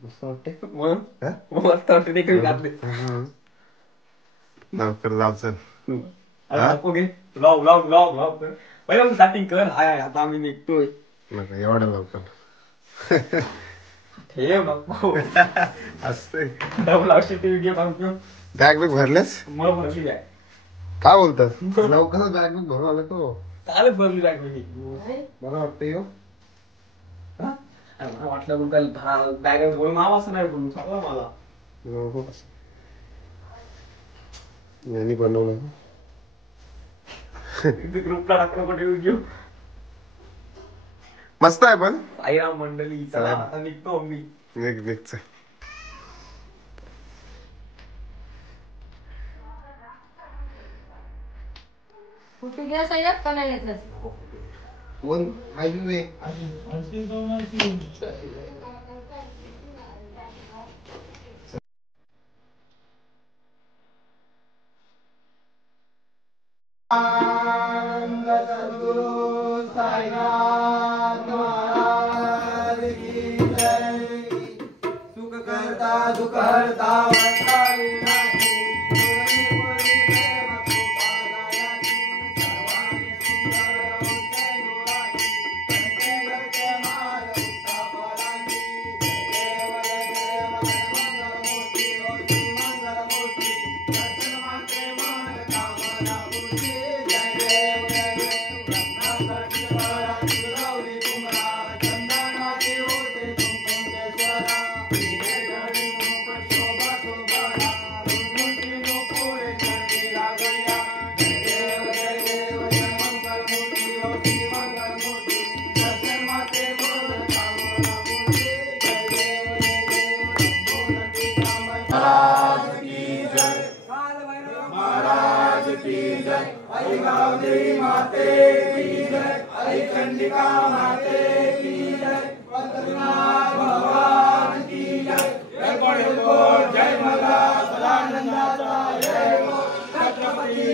मस्त वाटते मस्त वाटते ते काही घातले लवकर जाऊ चल. ब्लॉग ब्लॉग ब्लॉग ब्लॉग कर पहिला स्टार्टिंग कर. हाय आता आम्ही निघतोय. एवढं लवकर ठेव नको असते. बॅग बिग भरलेस मग भरली बॅग. काय बोलतात लवकरच बॅग बिग भरून आलं तो. चालत भरली बॅग मी. बरं वाटतं येऊ. वाटलं बॅग मावा असं नाही बोलून चांगला मला यांनी बनवलं ग्रुपला टाकलं कुठे घेऊ. मस्त आहे पण साईराम मंडळी चला आता निघतो मी. निघ कुठे घ्या साहेब का नाही घेतलं. कोण हायवे सुख करता दुःख हरता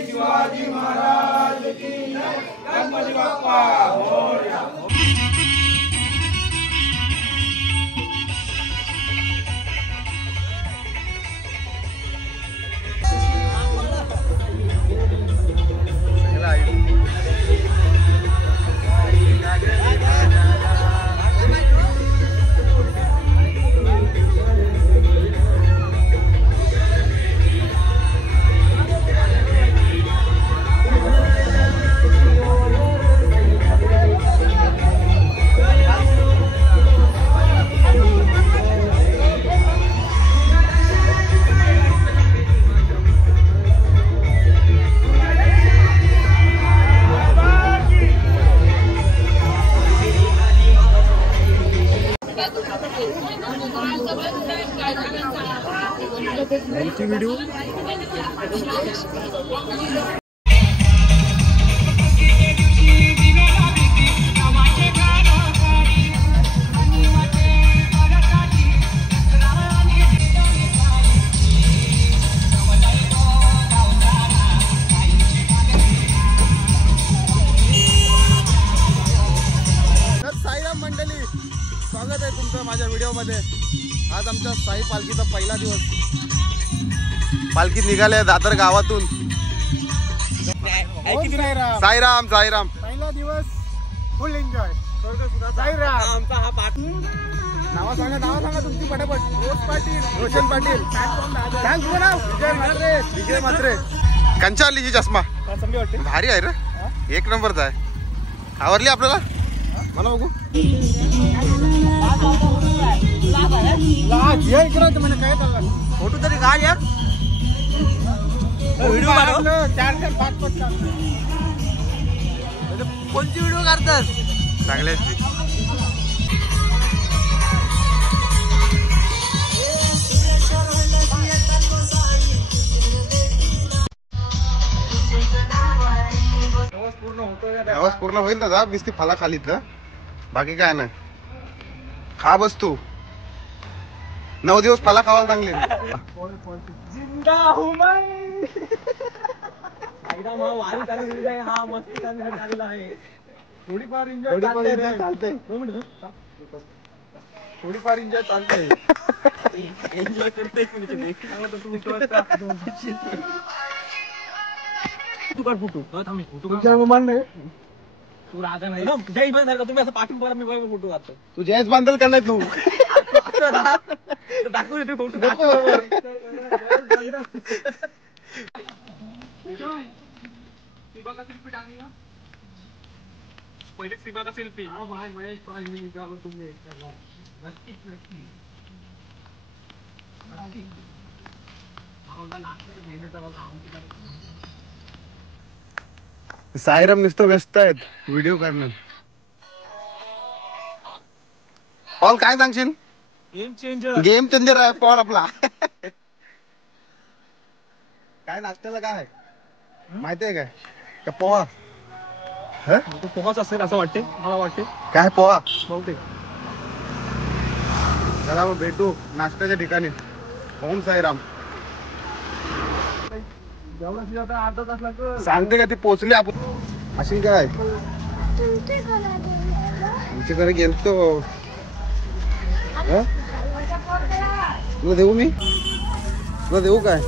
शिवाजी महाराज की गणपती बाप्पा मोरया. व्हिडिओ साईराम मंडळी स्वागत आहे तुमचं माझ्या व्हिडिओ मध्ये. आज आमच्या साई पालखीचा पहिला दिवस. पालखी निघाले दादर गावातून. साईराम साईराम. पहिला दिवस फुल एन्जॉय. साईराम. आमचा हा पाठ. नाव सांगा तुमची पटापट. रोशन पाटील. विजय म्हात्रे. कंचा आली ही चष्मा भारी आहे रे. एक नंबरचा आहे. आवडली आपल्याला मला बघू. फोटो तरी काढ या. व्हिडिओ कोणची व्हिडिओ काढतात चांगल्या. पूर्ण होईल ना. जा नुसती फला खालीत ना बाकी काय नाही. खा बस तू 9 दिवस फला खावायला चांगले. जिंदा हूं मैं. हा मस्ती झालेला आहे. थोडीफार एन्जॉय चालते. थोडीफार एन्जॉय चालते. एन्जॉय करते चांगला तर तू वाजता तू कर फोटो थांब फोटो तुमच्या मोबाईल नाही तू राधा नाही जय बंद का तुम्ही असं पाठवून बघा मी बरोबर फोटो काढतो तू जयच बांधल का नाही तू दाखवू दे फोटो पहिले सिबा का सेल्फी महेश तुम्ही नक्कीच साईराम नुसतं व्यस्त आहेत व्हिडिओ करण्यात. पॉल काय सांगशील? गेम चेंजर गेम चेंजर आहे पॉल आपला. काय नाश्त्याला काय माहितीये काय का पोहा? तो पोहाच असेल असं वाटते मला वाटते काय पोहा? बहुतेक चला मग भेटू नाश्त्याच्या ठिकाणी. ओम साईराम. जेवणाची आता अर्धा तास लागतो. सांगते का ती पोचली आपण अशी काय आमच्याकडे गेलतो. तुला देऊ मी तुला देऊ काय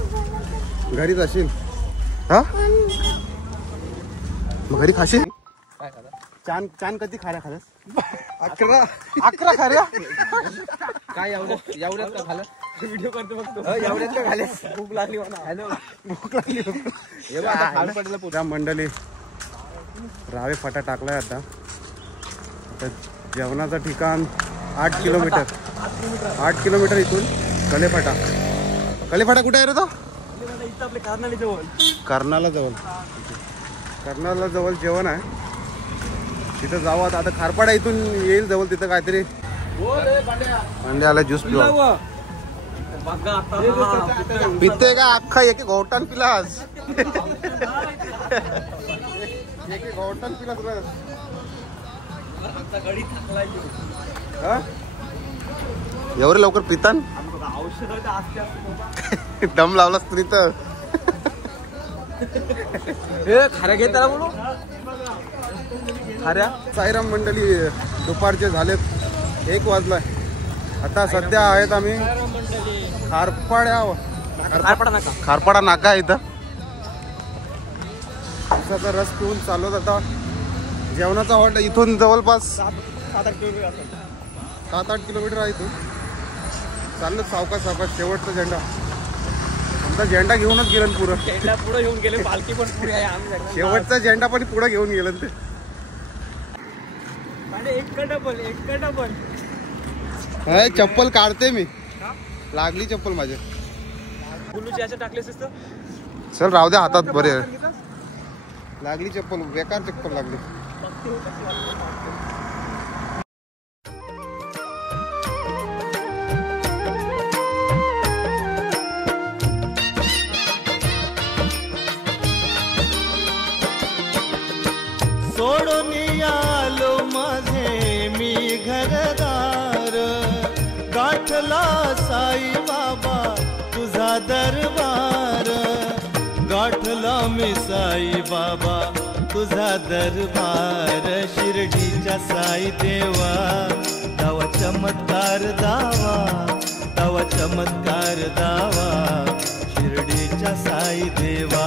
घरीच असेल हा मग घरी खाशील. चान चान कधी खाऱ्या खाल्यास? 11 खाऱ्या काय एवढ्यात का झालं व्हिडिओ करतो बघतो एवढ्यात का झाले भूक लागली मला. हॅलो भूक लागली. पुरा मंडळी रावे फाटा टाकलाय आता. जेवणाचं ठिकाण 8 किलोमीटर 8 किलोमीटर इथून कलेफाटा. कलेफाटा कुठे आहे रे तो? आपले कर्नाली जवळ कर्नाला जवळ जेवण आहे तिथं जावं. आता खारपाडा इथून येईल जवळ तिथं काहीतरी अंड्याला ज्यूस पिवा. पिते का अख्खा एक घोटान पिलास एक घोटान पिलास बस. एवढे लवकर पितान दम लावलास तू इथं. खाऱ्या घेताना बोलू खाऱ्या. साईराम मंडळी दुपारचे झालेत 1 वाजलाय. आता सध्या आहेत आम्ही खारपाडा नाका आहे इथं. उसाचा रस पिऊन चालवत आता जेवणाचा हॉट इथून जवळपास 7-8 किलोमीटर आहे इथून. चाललं सावकाश शेवटचा झेंडा आमचा झेंडा घेऊनच गेलं पुरं. पुढे घेऊन गेले पालखी पण पुढे आहे आम्ही शेवटचा झेंडा पण पुढे घेऊन गेलं ते. एक डबल चप्पल काढते मी लागली चप्पल माझ्या. गुलूची अशा टाकलेस चल राहू द्या हातात बरे लागली चप्पल बेकार चप्पल लागली. सोडून आलो माझे मी घरदार गाठला साई बाबा तुझा दरबार. गाठला मी साई बाबा तुझा दरबार. शिर्डीच्या साई देवा तवा चमत्कार दावा तवा चमत्कार दावा शिर्डीच्या साई देवा.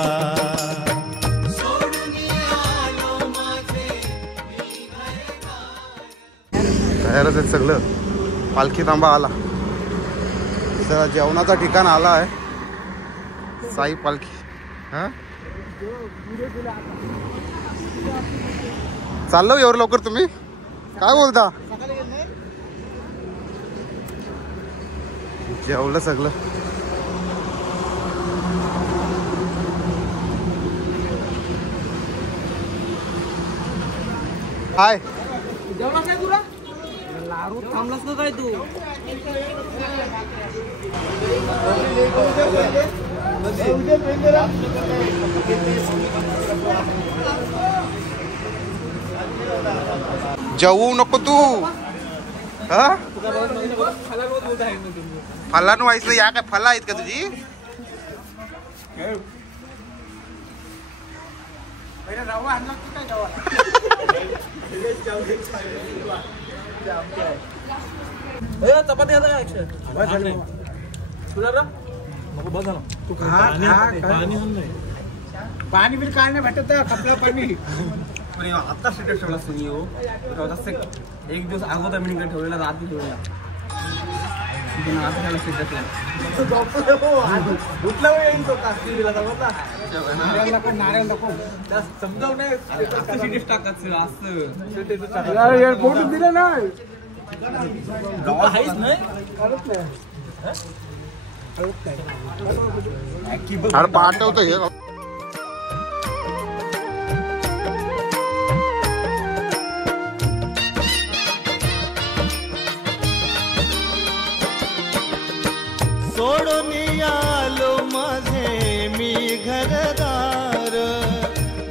तयारच आहे सगळं. पालखी तांबा आला. जेवणाचा ठिकाण आला आहे साई पालखी. हा चाललो एवढं लवकर तुम्ही काय बोलता? जेवलं सगळं. हाय जेवणास काय तुला लारू थांबलास का काय तू? जेवू नको तू. हा फलान व्हायचं या काय फला आहेत का तुझी? चपाती आता पाणी बिल काय नाही भेटत कपडा पाणी आता स्टेटस ठेवला सुनी हो एक दिवस अगोदर मी ठेवलेला रात्री ठेवलेला आता स्टेटसला उठला येईल तो कास्ती दिला नारळ नको समजाव नाही स्टेटस टाकायचं असं फोटो दिले नाही काहीच नाही अरे पाठवतो हे सोडून आलो माझे मी घरदार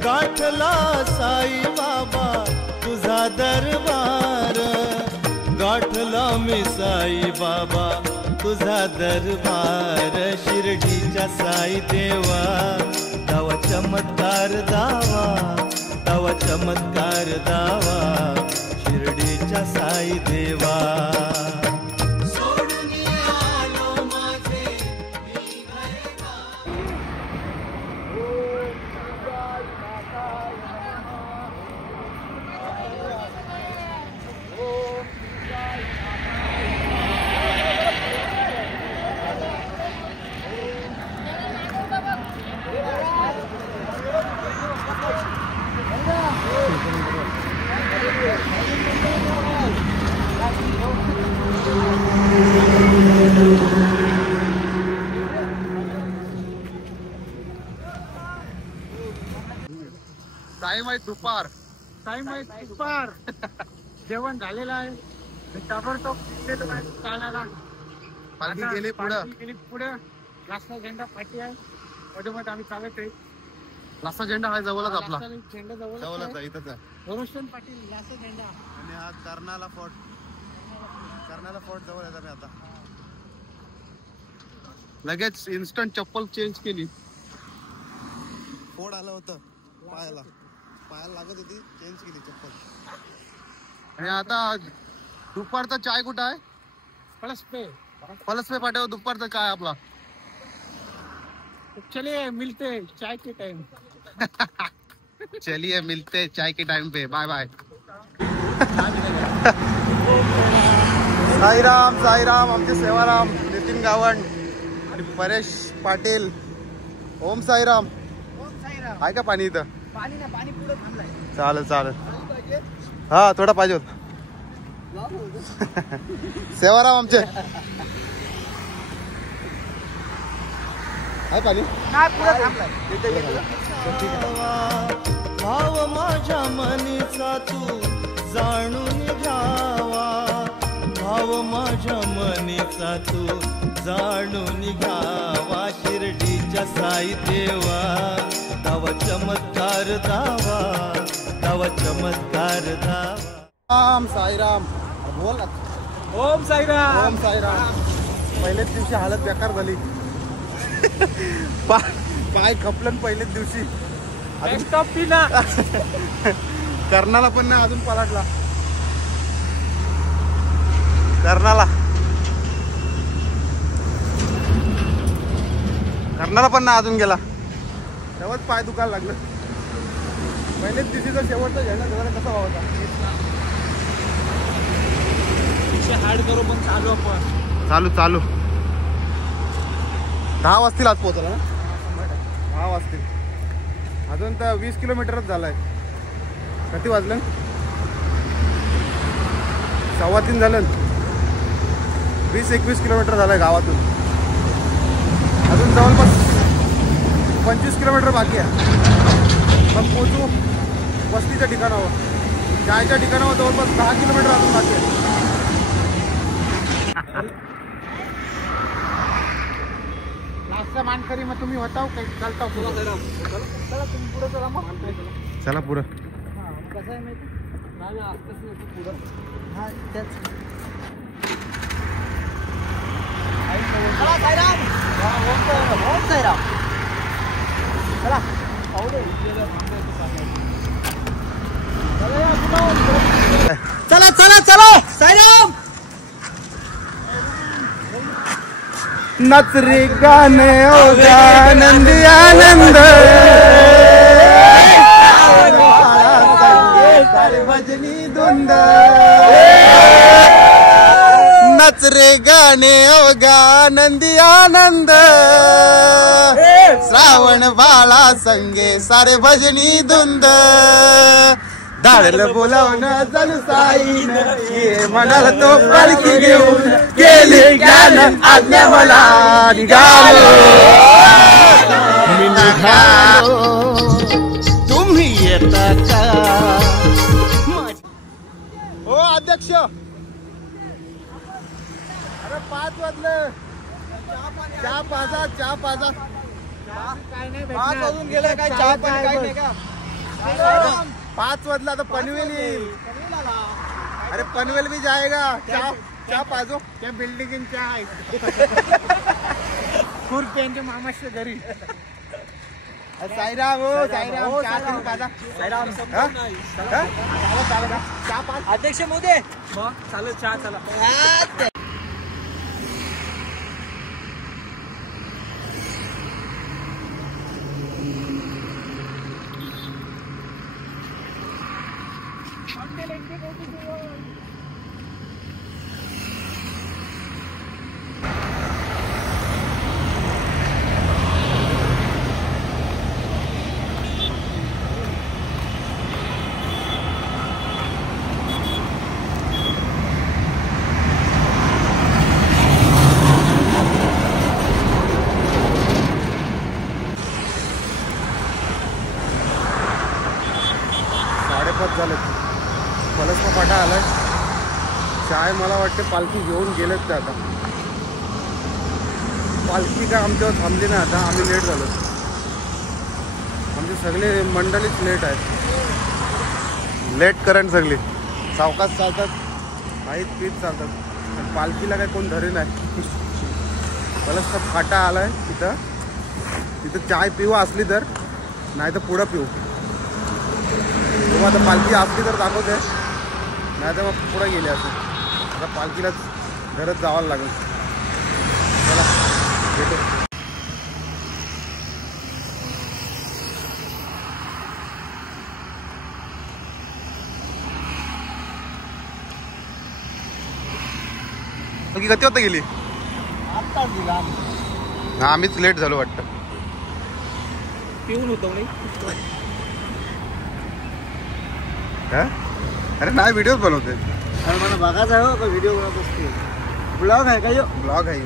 गाठला साई बाबा तुझा दरबार गाठला मी साई बाबा तुझा दरबार शिर्डीच्या साई देवा दावा चमत्कार दावा दावा चमत्कार दावा शिर्डीच्या साई देवा टाइम आहे दुपार जेवण झालेलं आहे ताबडतोब चालायला पालखी गेली पुढं पुढे लास्टला झेंडा पाठी आहे मध्ये आम्ही चालत आहे लासा झेंडा हा जवळच आपला झेंडा जवळच आहे इथंच आहे रोशन पाटील लास्ट झेंडा आणि हा कर्नाला फोर्ट जवळ आहे आता लगेच इन्स्टंट चप्पल चेंज केली फोड आलं होतं पायाला लागत होती चेंज केली चप्पल आणि आता दुपारचा चाय कुठं आहे पलसपे पाट्यावर दुपारचा चाय आपला चलिए मिलते चाय के टाइम चलिए मिलते चाय के टाइम पे बाय बाय साईराम साईराम आमचे सेवाराम नितीन गावंड आणि परेश पाटील ओम साईराम आहे का पाणी इथं पाणी पुढे थांबलाय चालेल हा थोडा पाहिजे होता सेवाराम आमचे आहे पाणी पुढे थांबलाय भाव माझ्या मनीचा तू जाणून घ्यावा भाव माझ्या मनीचा तू जाणून घ्यावा शिर्डीच्या साई देवा दावा चमत्कार दावा दावा चमत्कार दावा राम साईराम बोल ओम साईराम ओम साईराम पहिल्याच दिवशी हालत बेकार झाली पाय खपलं पहिल्याच दिवशी कर्णाला पण नाही अजून पलाटला कर्णाला पण नाही अजून गेला तेव्हाच पाय दुखायला लागलं पहिल्याच दिवशीचा शेवटचा झेंडा जरा कसा व्हायचा हार्ड करू पण चालू आपण चालू 10 वाजतील आज पोहोचला ना 10 वाजतील अजून तर 20 किलोमीटरच झालाय किती वाजलं 3:15 झालं 20-21 किलोमीटर झालाय गावातून अजून जवळपास 25 किलोमीटर बाकी आहे मग पोहोचू वस्तीच्या ठिकाणावर जायच्या ठिकाणावर जवळपास 10 किलोमीटर अजून बाकी आहे लास्टचा मानकरी मग तुम्ही होता काही चालता चला तुम्ही पुढे चला मग चला पुढं कसं आहे माहिती पुढं चला चला चला साईराम नच रे गाणे ओ गानंदी आनंद भजनी धुंद नच रे गाणे ओ गानंदी आनंद श्रावण बाळा संगे सारे भजनी धुंद धाडलं बोलावणं जलसाईन ये म्हणाल तो पालखी घेऊन गेले ज्ञान आज्ञा मला निघालो मी निघालो तुम्ही येता का हो अध्यक्ष अरे 5 वाजले चहा पाजा 5 वाजून गेले काय चहा पाणी काही नाही का 5 वाजला तर पनवेल येईल अरे पनवेल भी जाएगा चहा पाजो त्या बिल्डिंगच्या आहेत खूप त्यांच्या मामाच्या घरी साईराम हो साईराम चहा करू पाजा अध्यक्ष मोदे चालेल चहा चला झाले फलसचा फाटा आलाय चाय मला वाटते पालखी घेऊन गेलेत ते आता पालखी काय आमच्यावर थांबली नाही आता आम्ही लेट झालो आमची सगळे मंडळीच लेट आहेत लेट करंट सगळी सावकाश चालतात काहीच पीठ चालतात पण पालखीला काय कोण धरे नाही फलसचा फाटा आलाय तिथं चाय पिऊ असली तर नाही तर पुढं पिऊ आता पालखी असली तर दाखवते नाही तर मग पुढे गेले असं आता पालखीलाच घरात जावं लागेल चला भेटू पालखी किती वाजता गेली आम्हीच लेट झालो वाटतं पिऊन होतो नाही अरे नाही व्हिडिओ बनवते मला बघायचं आहे का व्हिडिओ बनवत असते ब्लॉग आहे का ब्लॉग आहे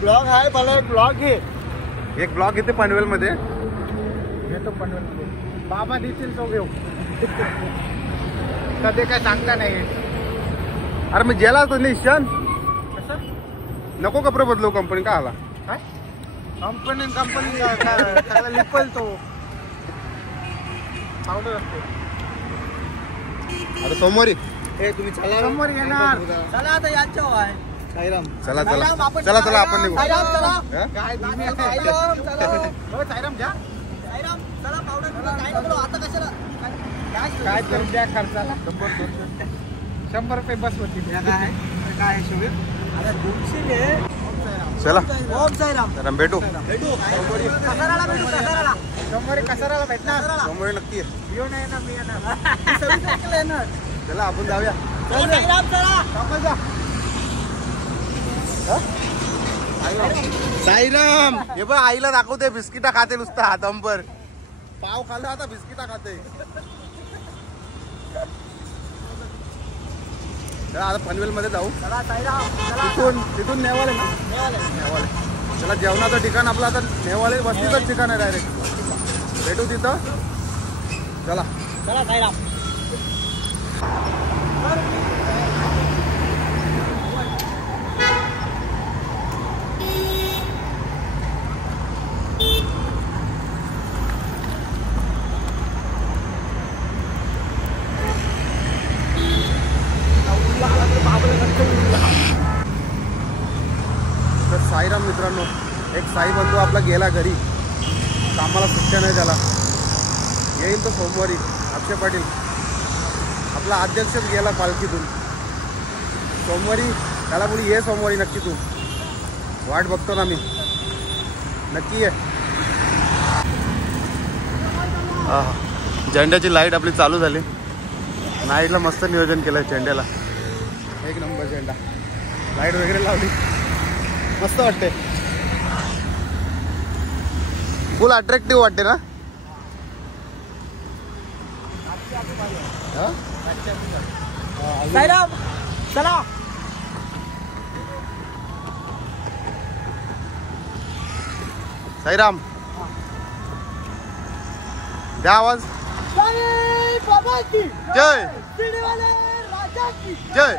ब्लॉग आहे मला ब्लॉग घे एक ब्लॉग येते पनवेल मध्ये घेतो पनवेल बाबा देतील तो घेऊ कधी काय सांगता नाही अरे मी गेला होतो निशान कसं नको कपडे बदलू कंपनी का आला काय कंपनी सगळा लिपल तो पावडर असते आता सोमवारी तुम्ही चला समोर येणार चला आता यांच्या आहे साईराम चला चला चला चला आपण निघू साईराम काय हो साईराम घ्या चला पावडर आता कशाला काय करून द्या खर्चाला 100 रुपये बस होती काय शिवीर अरे 200 चला ओम साईराम तर भेटू कसाराला भेटू कसाराला सोमवारी कसाराला भेटणार सोमवारी नक्की ये. येऊन आहे ना मी येणार चला आपण जाऊया साईराम चला साईराम हे बघ आईला दाखवते बिस्किटा खाते नुसतं हातांबर पाव खाल्ला आता बिस्किटा खाते चला आता पनवेल मध्ये जाऊ चला साईराम तिथून नेवाले ना नेवाले चला जेवणाचं ठिकाण आपलं आता नेवाले वस्तीचंच ठिकाण आहे डायरेक्ट भेटू तिथं चला चला साईराम तर साईराम मित्रांनो एक साई बंधू आपला गेला घरी कामाला सुट्ट्या नाही त्याला येईल तो सोमवारी अक्षय पाटील आपला अध्यक्षच गेला पालखीतून सोमवारी त्याला बोली ये सोमवारी नक्की तू वाट बघतो ना मी, नक्की आहे. झेंड्याची लाईट आपली चालू झाली. नाईटला मस्त नियोजन केलं झेंड्याला, एक नंबर झेंडा. लाईट वगैरे लावली, मस्त वाटते. फुल अट्रॅक्टिव्ह वाटते ना. साईराम चला. साईराम द्या आवाज. जय जय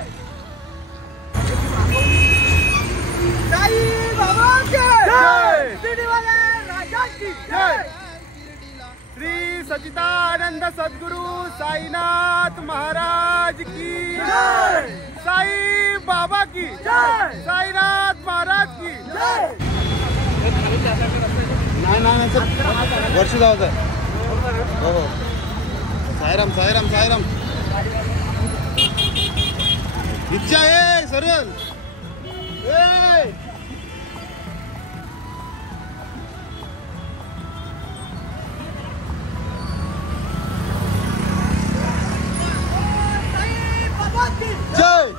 श्री सच्चिदानंद सद्गुरु साईनाथ महाराज की जय. साई बाबा की जय. साईनाथ महाराज की जय. नाही सर, वर्ष जावं. हो हो. साईराम साईराम साईराम. इच्छा आहे सरळ. जय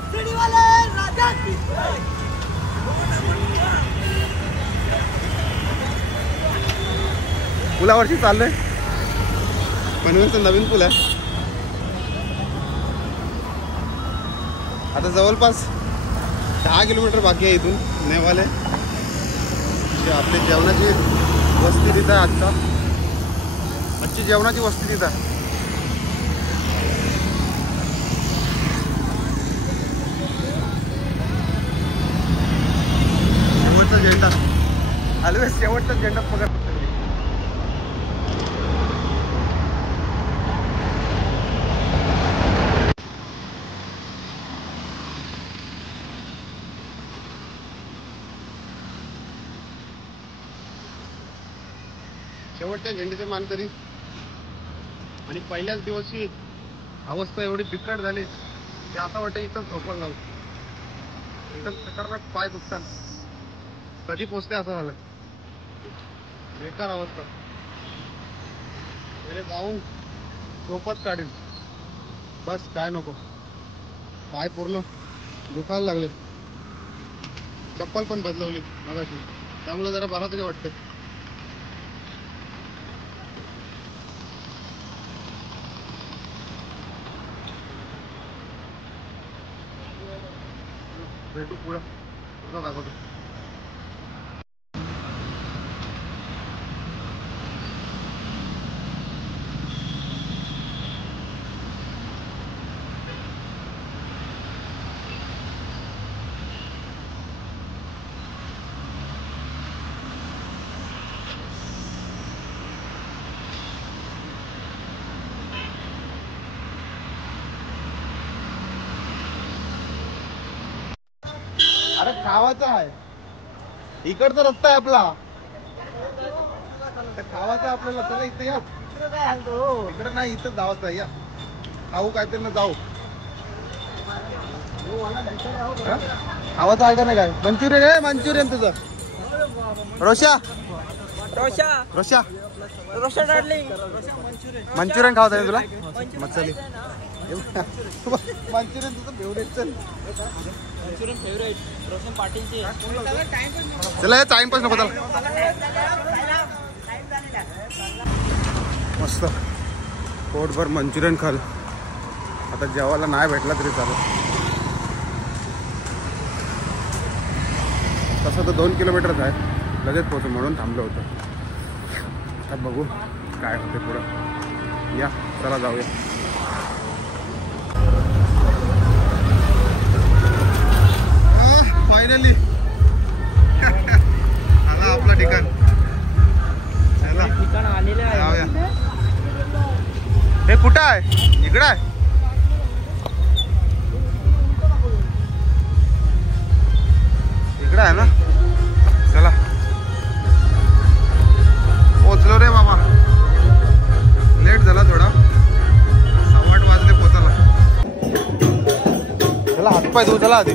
पुलावरती चाललोय. पनवेलचा नवीन पूल आहे. आता जवळपास 10 किलोमीटर बाकी आहे इथून नेवाले. आपली जेवणाची वस्ती तिथं आहे. आजची जेवणाची वस्ती तिथं आहे. शेवटचा झेंडा आलो. शेवटचा झेंडा पकड. शेवटच्या झेंड्याचे मानकरी. आणि पहिल्याच दिवशी अवस्था एवढी बिकट झाली की आता वाटतं इथं झोपण लावू. इथं खतरनाक पाय दुखतात. कधी पोचते असं झालं. बेकार अवस्था. पहिले जाऊन झोपत काढेल बस, काय नको. पाय पूर्ण दुखायला लागले. चप्पल पण बदलवली मगाशी, त्यामुळे जरा बरा तरी वाटतं. भेटू पुढं दाखवतो. अरे खावाचा आहे, इकडचा रस्ता आहे आपला. खावाचा आपल्याला. चला इथे या. इकडे नाही, इथं जावाचं आहे. या खाऊ काहीतरी ना जाऊ. खावाचं आहे का नाही? काय मंचुरियन आहे? मंचुरियन तुझं. रोशा रोशा रोशा रोशा डार्लिंग. मंचुरियन खावत आहे तुला? मच्छली मंचुरियन तुझं फेवरेट. चल फेवरेट रोशन पाटीलची. चला टाइमपास नको. चला मस्त पोटभर मंचुरियन खाल. आता जेवायला नाही भेटला तरी चालेल. तसं तर 2 किलोमीटरच आहे. लगेच पोहोचू म्हणून थांबलो होतो. आता बघू काय होते पुढं. या चला जाऊया. फायनली आला आपला ठिकाण. चला ठिकाण आलेलं आहे. जाऊया. हे कुठं आहे? इकडं आहे. इकडं आहे ना. चला पोचलो रे बाबा. लेट झाला थोडा. 8:15 वाजले पोचायला. चला हातपाय धुऊ. चला आधी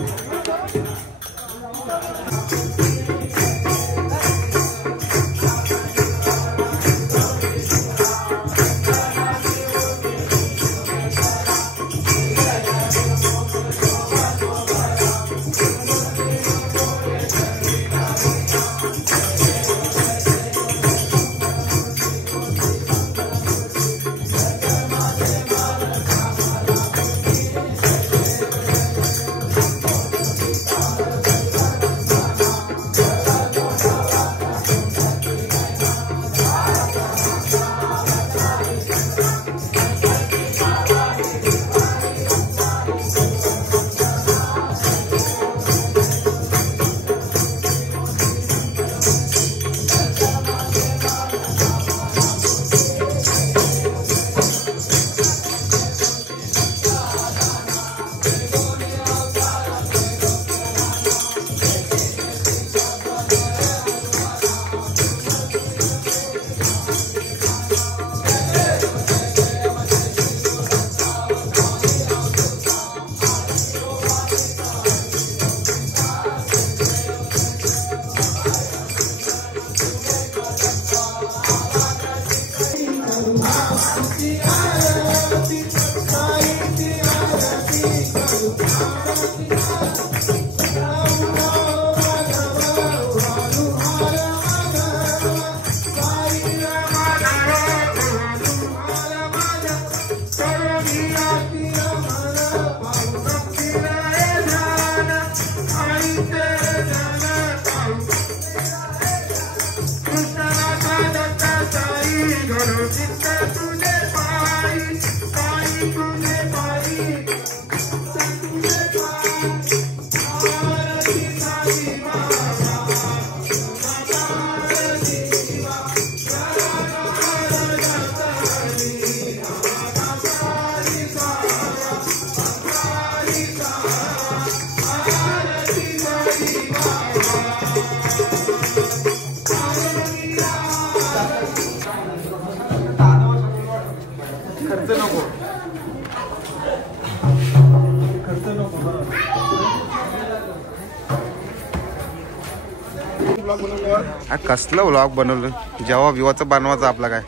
कसलं व्लॉग बनवलं जेव्हा विवाचा बनवायचा आपला काय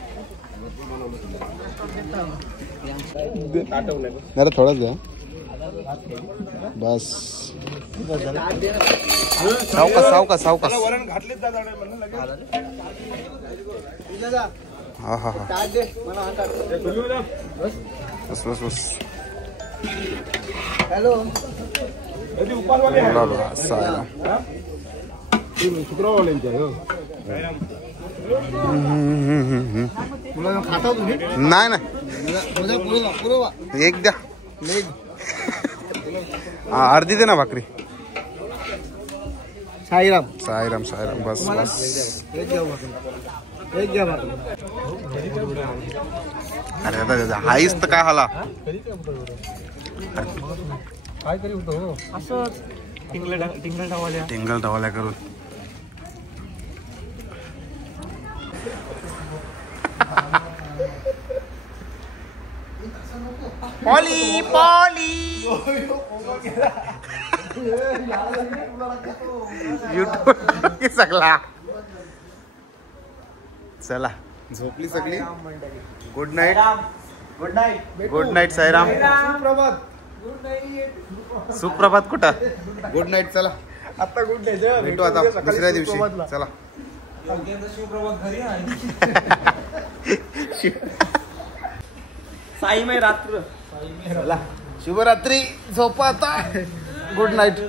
जरा थोडाच द्या बस सावकाश हा हा हा बस हॅलो खाता तुम्ही नाही एक द्या अर्धी दे ना भाकरी साईराम साईराम बस अरे दादा हाईस तर काय हाला काय तरी होतो असं टिंगल ढवाल्या करून पॉली युट्यूब सगळा चला झोपली सगळी गुड नाईट साईराम सुप्रभात कुठं गुड नाईट चला आता गुड नाईट भेटू आता दुसऱ्या दिवशी चला साईमय रात्र चला शुभरात्री झोपा आता गुड नाईट